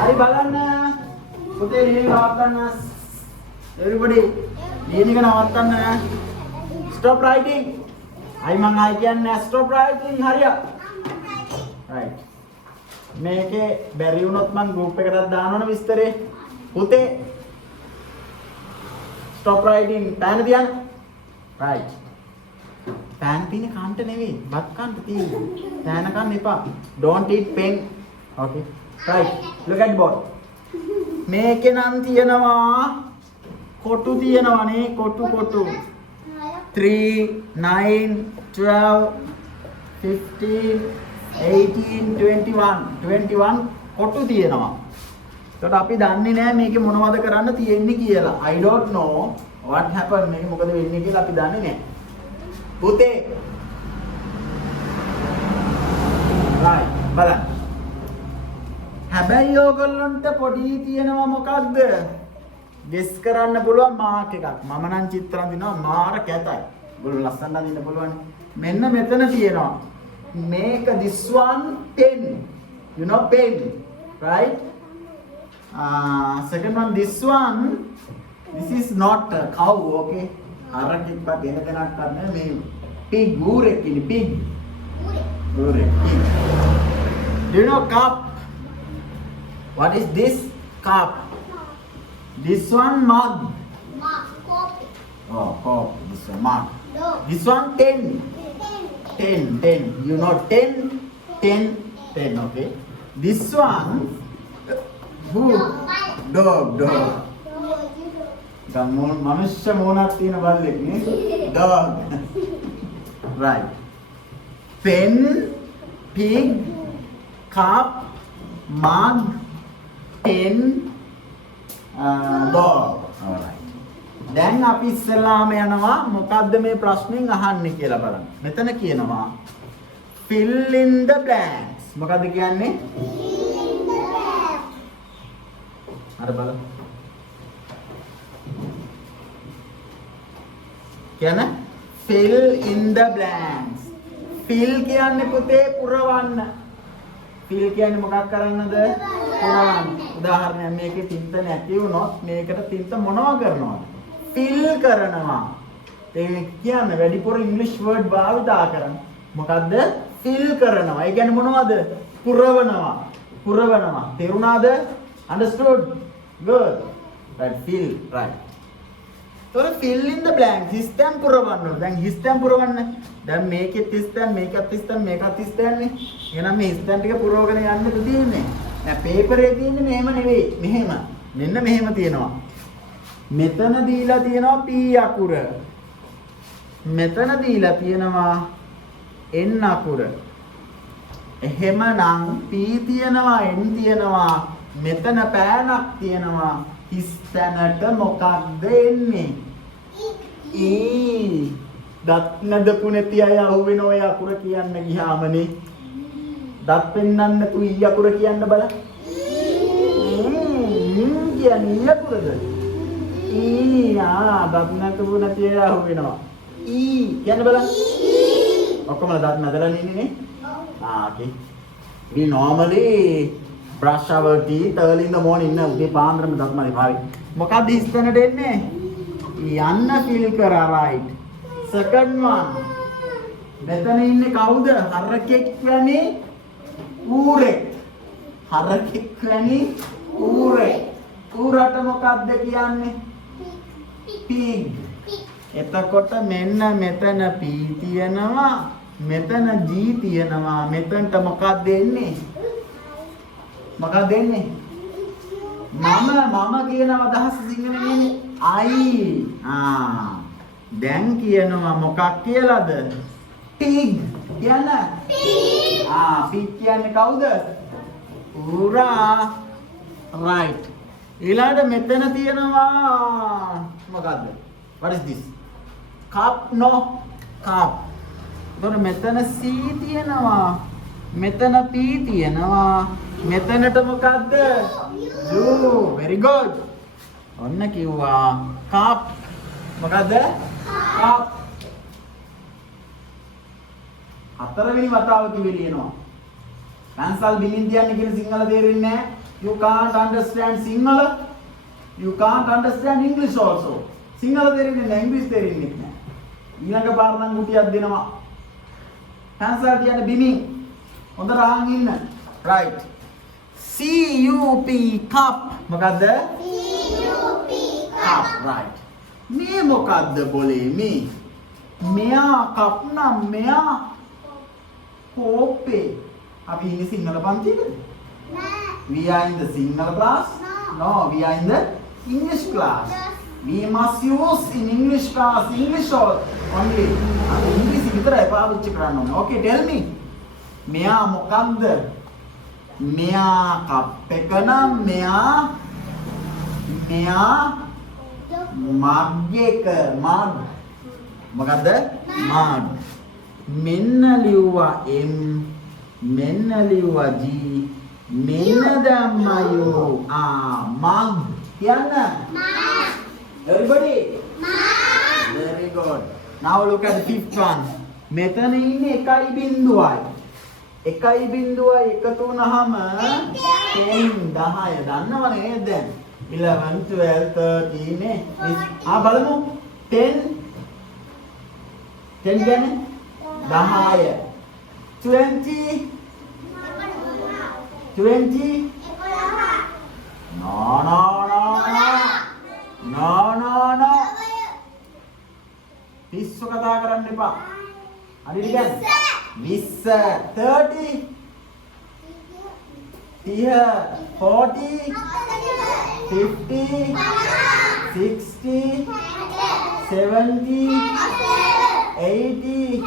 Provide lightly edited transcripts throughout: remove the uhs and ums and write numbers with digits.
හරි බලන්න. පුතේ ලියන නවත්තන්න. everybody ලියන එක නවත්තන්න. stop writing. අයි මං ආයි කියන්නේ stop writing හරිය. right. මේකේ බැරි වුණොත් මං group එකකට දානවනේ විස්තරේ. පුතේ stop writing පෑන තියන්න. right. පෑන තියෙන කන්ට නෙවෙයි, බත් කන්ට තියෙන්නේ. පෑන කන්න එපා. don't eat pen. okay. right. look at board. මේකේ නම් තියෙනවා කොටු තියෙනවානේ කොටු 3 9 12 15 18 21 කොටු තියෙනවා. ඒකට අපි දන්නේ නැහැ මේකේ මොනවද කරන්න තියෙන්නේ කියලා. I don't know what happened මේක මොකද වෙන්නේ කියලා අපි දන්නේ නැහැ. පුතේ right බලන්න. හැබැයි ඕගොල්ලන්ට පොඩි තියෙනවා මොකද්ද? ගෙස් කරන්න පුළුවන් මාක් එකක්. මම නම් චිත්‍ර අඳිනවා මාර කැතයි. ඔයගොල්ලෝ ලස්සන අඳින්න පුළුවන්. මෙන්න මෙතන තියෙනවා. මේක this one pen. You know pen, right? Second one this one. This is not a cow, okay? හරකෙක් වත් දෙන දෙනක් කරන්නේ මේ pig ඌරෙක් ඉන්නේ pig. ඌරෙක්. Do you know cup? What is this? Cup. This one mug. Mug. Coffee. Oh, cup. This one mug. No. This one 10. 10. You know 10. Okay. This one. Who? Dog. මනුෂ්‍ය මොනක් තියෙන බල්ලෙක් නේ. Dog. Right. Pen, pig, cup, mug, pen, dog. Alright. දැන් අපි ඉස්සෙල්ලාම යනවා මොකද්ද මේ ප්‍රශ්نين අහන්නේ කියලා බලන්න. මෙතන කියනවා fill in the blanks. මොකද්ද කියන්නේ? අර බලන්න. කියන්නේ fill in the blanks. fill කියන්නේ පුතේ පුරවන්න. fill කියන්නේ මොකක් කරන්නද? පුරවන්න. උදාහරණයක් මේකේ තින්ත නැති වුණොත් මේකට තින්ත මොනවා කරනවද? fill කරනවා. ඒ කියන්නේ වැඩිපුර ඉංග්‍රීසි වර්ඩ් භාවිතා කරන. මොකද්ද? fill කරනවා. ඒ කියන්නේ මොනවද? පුරවනවා. තේරුණාද? understood? good. right fill right. තොර fill in the blanks හිස්තැන් පුරවන්න ඕන. දැන් හිස්තැන් පුරවන්න. දැන් මේකෙත් හිස්තැන් මේකත් හිස්තැන් මේකත් හිස්තැන්නේ. එහෙනම් මේ හිස්තැන් ටික පුරවගෙන යන්නද තියෙන්නේ. දැන් පේපරේ තියෙන්නේ මෙහෙම නෙවෙයි. මෙහෙම. මෙන්න මෙහෙම තියෙනවා. මෙතන දීලා තියෙනවා p අකුර. මෙතන දීලා තියෙනවා n අකුර. එහෙමනම් p තියෙනවා n තියෙනවා. මෙතන පෑනක් තියෙනවා. හිස්තැනට මොකක්ද එන්නේ? දත් නැදපු නැති අය අහුවෙන ඔය අකුර කියන්න ගියාමනේ. දත් පෙන්නන්න නැතු ඊ අකුර කියන්න බලන්න. කියන්නේ අකුරද? දත් නැදපු නැති අය අහුවෙනවා. කියන්න බලන්න. ඔක්කොම දත් නැදලා ඉන්නේ නේ? okay. We normally brush our teeth early in the morning. උදේ පාන්දරම දත් මලි පාවි. මොකක්ද හිස්තැනට එන්නේ? යන්න fill කරා right. second one. මෙතන ඉන්නේ කවුද? හරකෙක් වැනි ඌරෙක්. හරකෙක් වැනි ඌරෙක්. ඌරට මොකක්ද කියන්නේ? pig. එතකොට මෙන්න මෙතන p තියෙනවා. මෙතන g තියෙනවා. මෙතනට මොකක්ද එන්නේ? මොකක්ද එන්නේ? මම කියන අදහස සිංහලෙන් එන්නේ I. දැන් කියනවා මොකක් කියලාද? pig. කියන්න. pig කියන්නේ කවුද? ඌරා. right. ඊළඟට මෙතන තියෙනවා මොකද්ද? what is this? cup no cup. එතකොට මෙතන c තියෙනවා. මෙතන p තියෙනවා. මෙතනට මොකද්ද? you. very good. ඔන්න කිව්වා cup. මොකද්ද? cup. හතරවෙනි වතාව කිව්වේ ලියනවා. පන්සල් බිලින් තියන්නේ කියන සිංහල තේරෙන්නේ නැහැ. You can't understand Sinhala. You can't understand English also. Sinhala තේරෙන්නේ නැහැ, English තේරෙන්නේ නැහැ. ඊළඟ පාර නම් ගුටියක් දෙනවා. Hansel කියන්නේ බිමින්. හොඳට අහන් ඉන්න. Right. CUP cup. මොකද්ද? CUP cup. Right. මේ මොකද්ද બોලේ මේ? මෙයා කප් නම් මෙයා කෝපේ. අපි ඉන්නේ සිංහල පන්තියකද? නෑ. We are in the Sinhala class? No. No, we are in the English class. Yes. We must use in English class English only. English විතරයි පාවිච්චි කරන්න ඕනේ. Okay, tell me. මෙයා මොකක්ද? මෙයා කප් එක නම් මෙයා මග් එක මග්. මොකද්ද? මග්. මෙන්න ලිව්වා M මෙන්න ලිව්වා G මෙන්න දැම්මා U මග් කියන්න. Everybody? Very good. Now look at the fifth one. මෙතන ඉන්නේ 1.0යි. 1.0යි එකතු වුනහම 10 10 දන්නවනේ නේද දැන්? 11 12 13 නේ. බලමු 10 කියන්නේ 10 20 No. පිස්සු කතා කරන්න එපා. හරිද කියන්නේ? 20 30 40 50 60 70 80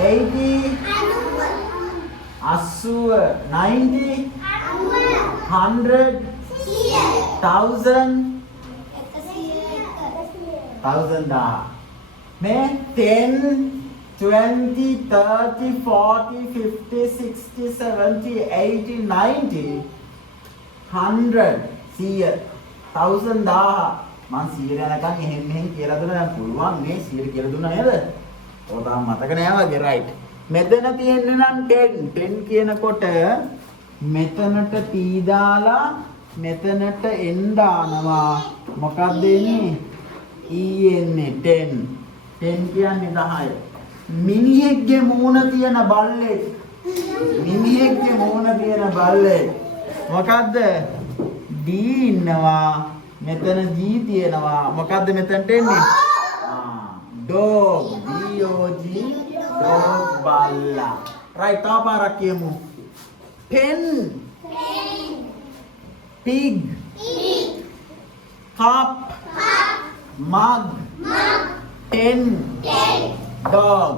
90 100 1000 में 10 20 30 40 50 60 70 80 90 100 100 1000 මං 100 යනකම් එහෙන් මෙහෙන් කියලා දුන්නා දැන් පුළුවන් නේ 100 කියලා දුන්නා නේද? ඔය තාම මතක නෑ වගේ right. මෙතන තියෙන්නේ නම් 10 10 කියනකොට මෙතනට T දාලා මෙතනට N දානවා. මොකක්ද එන්නේ? E එන්නේ 10. 10 කියන්නේ 10. මිනිහෙක්ගේ මූණ තියෙන බල්ලෙක්. මිනිහෙක්ගේ මූණ තියෙන බල්ලෙක්. මොකද්ද? D ඉන්නවා. මෙතන G තියෙනවා. මොකද්ද මෙතනට එන්නේ? Dog. D-O-G. Dog බල්ලා. right තව පාරක් කියමු. Pen. Pig. Cup. Mug. 10. Dog.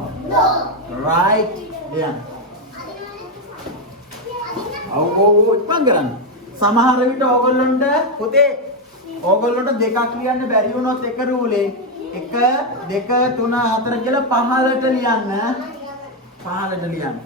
Right. Then. ඉක්මන් කරන්න. සමහර විට ඕගොල්ලන්ට පුතේ ඕගොල්ලන්ට දෙකක් ලියන්න බැරි වුණොත් එක රූලේ 1 2 3 4 කියලා පහළට ලියන්න. පහළට ලියන්න.